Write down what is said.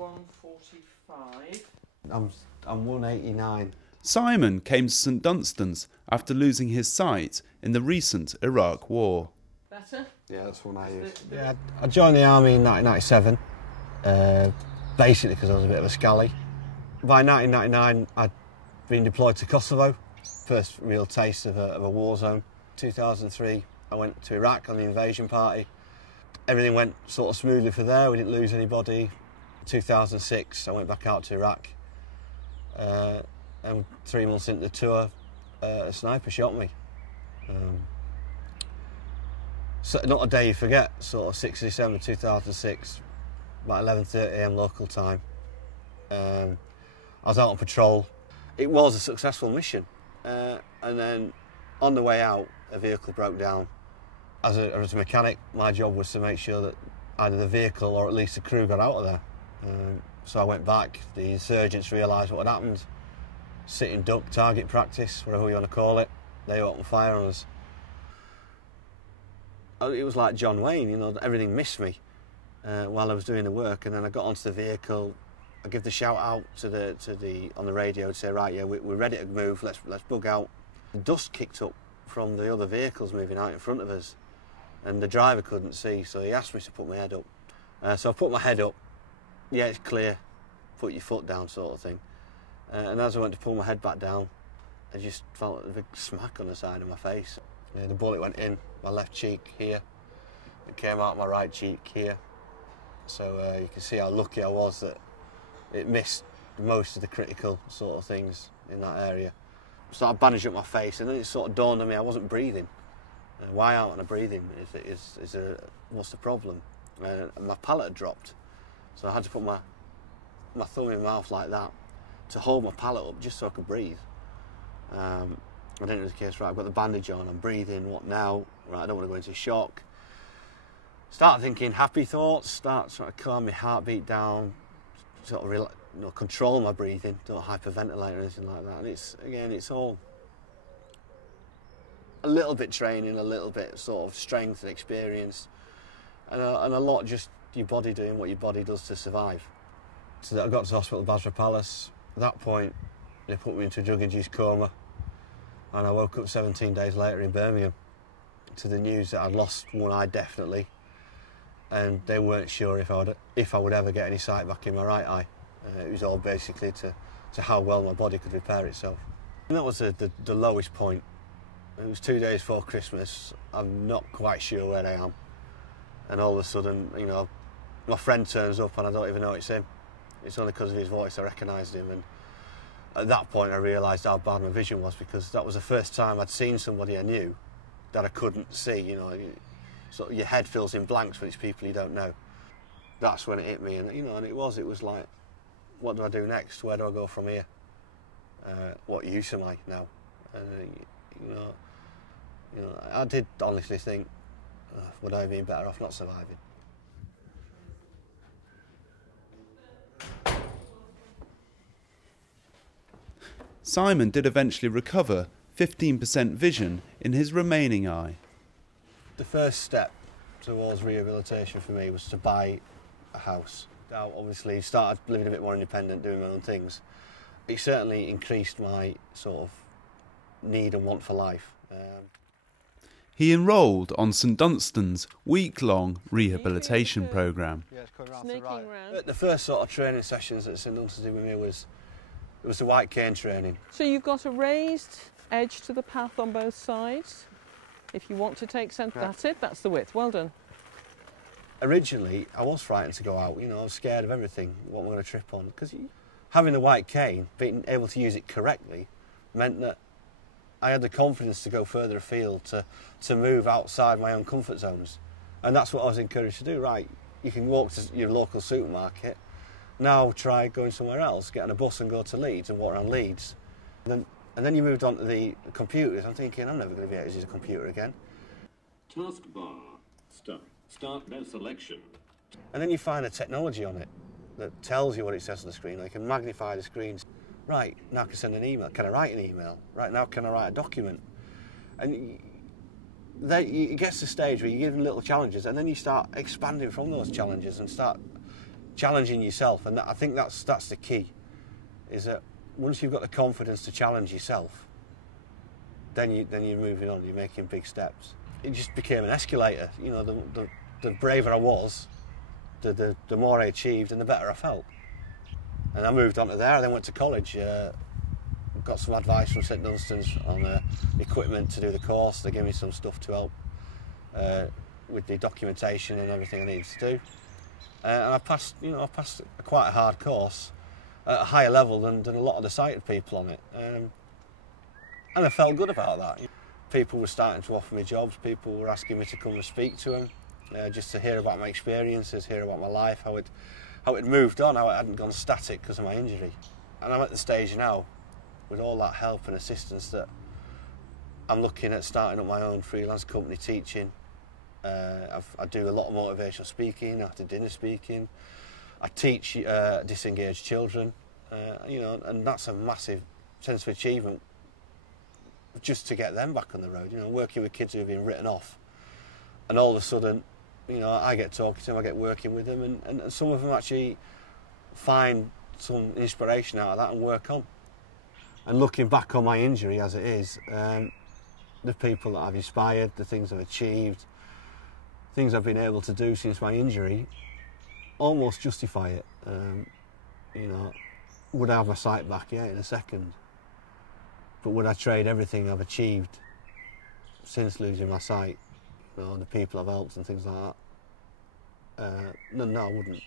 145. I'm 189. Simon came to St Dunstan's after losing his sight in the recent Iraq War. Better? Yeah, that's one I use. Yeah, I joined the army in 1997, basically because I was a bit of a scally. By 1999, I'd been deployed to Kosovo, first real taste of a war zone. 2003, I went to Iraq on the invasion party. Everything went sort of smoothly for there, we didn't lose anybody. 2006, I went back out to Iraq, and 3 months into the tour, a sniper shot me. So not a day you forget, sort of 6th December 2006, about 11:30 AM local time. I was out on patrol. It was a successful mission, and then on the way out, a vehicle broke down. As a mechanic, my job was to make sure that either the vehicle or at least the crew got out of there. So I went back, the insurgents realised what had happened. Sitting duck, target practice, whatever you want to call it. They opened fire on us. It was like John Wayne, you know, everything missed me while I was doing the work, and then I got onto the vehicle. I give the shout out on the radio to say, right, yeah, we're ready to move, let's bug out. The dust kicked up from the other vehicles moving out in front of us, and the driver couldn't see, so he asked me to put my head up. So I put my head up. Yeah, it's clear, put your foot down sort of thing. And as I went to pull my head back down, I just felt a big smack on the side of my face. Yeah, the bullet went in my left cheek here. It came out my right cheek here. So you can see how lucky I was that it missed most of the critical sort of things in that area. So I bandaged up my face, and then it sort of dawned on me I wasn't breathing. Why aren't I breathing? What's the problem? And my palate had dropped. So I had to put my thumb in my mouth like that to hold my palate up just so I could breathe. I didn't know the case, right, I've got the bandage on, I'm breathing, what now? Right, I don't want to go into shock. Start thinking happy thoughts, start trying to calm my heartbeat down, sort of control my breathing, don't hyperventilate or anything like that. And it's all a little bit training, a little bit sort of strength and experience, and a lot just your body doing what your body does to survive. So I got to the hospital, Basra Palace. At that point, they put me into a drug-induced coma, and I woke up 17 days later in Birmingham to the news that I'd lost one eye definitely, and they weren't sure if I would ever get any sight back in my right eye. It was all basically to how well my body could repair itself. And that was the lowest point. It was 2 days before Christmas. I'm not quite sure where I am, and all of a sudden, you know, my friend turns up and I don't even know it's him. It's only because of his voice I recognised him, and at that point I realised how bad my vision was, because that was the first time I'd seen somebody I knew that I couldn't see. You know, so your head fills in blanks when it's people you don't know. That's when it hit me, and and it was like, what do I do next? Where do I go from here? What use am I now? And I did honestly think, would I have been better off not surviving? Simon did eventually recover 15% vision in his remaining eye. The first step towards rehabilitation for me was to buy a house. I obviously started living a bit more independent, doing my own things. It certainly increased my sort of need and want for life. He enrolled on St Dunstan's week-long rehabilitation programme. Yeah, it's coming round. The first sort of training sessions that St Dunstan's did with me was the white cane training. So you've got a raised edge to the path on both sides. If you want to take centre, that's it, that's the width. Well done. Originally, I was frightened to go out. You know, I was scared of everything, what am I going to trip on? Because having the white cane, being able to use it correctly, meant that I had the confidence to go further afield, to move outside my own comfort zones. And that's what I was encouraged to do. Right, you can walk to your local supermarket, now try going somewhere else, get on a bus and go to Leeds and walk around Leeds. And then you moved on to the computers. I'm thinking, I'm never going to be able to use a computer again. Taskbar, start no selection. And then you find a technology on it that tells you what it says on the screen. Like, you can magnify the screens. Right, now I can send an email. Can I write an email? Right, now can I write a document? And it gets to a stage where you give them little challenges, and then you start expanding from those challenges and start challenging yourself, and I think that's the key, is that once you've got the confidence to challenge yourself, then you're moving on, you're making big steps. It just became an escalator, you know, the braver I was, the more I achieved and the better I felt. And I moved on to there. I then went to college, got some advice from St Dunstan's on equipment to do the course. They gave me some stuff to help with the documentation and everything I needed to do. And I passed quite a hard course at a higher level than a lot of the sighted people on it. And I felt good about that. People were starting to offer me jobs, people were asking me to come and speak to them, just to hear about my experiences, hear about my life, how it moved on, how it hadn't gone static because of my injury. And I'm at the stage now, with all that help and assistance, that I'm looking at starting up my own freelance company teaching. I do a lot of motivational speaking, I do dinner speaking. I teach disengaged children, you know, and that's a massive sense of achievement just to get them back on the road, you know, working with kids who have been written off. And all of a sudden, you know, I get talking to them, I get working with them, and some of them actually find some inspiration out of that and work on. And looking back on my injury as it is, the people that I've inspired, the things I've achieved, things I've been able to do since my injury, almost justify it. You know, would I have my sight back? Yeah, in a second. But would I trade everything I've achieved since losing my sight, you know, the people I've helped and things like that? No, I wouldn't.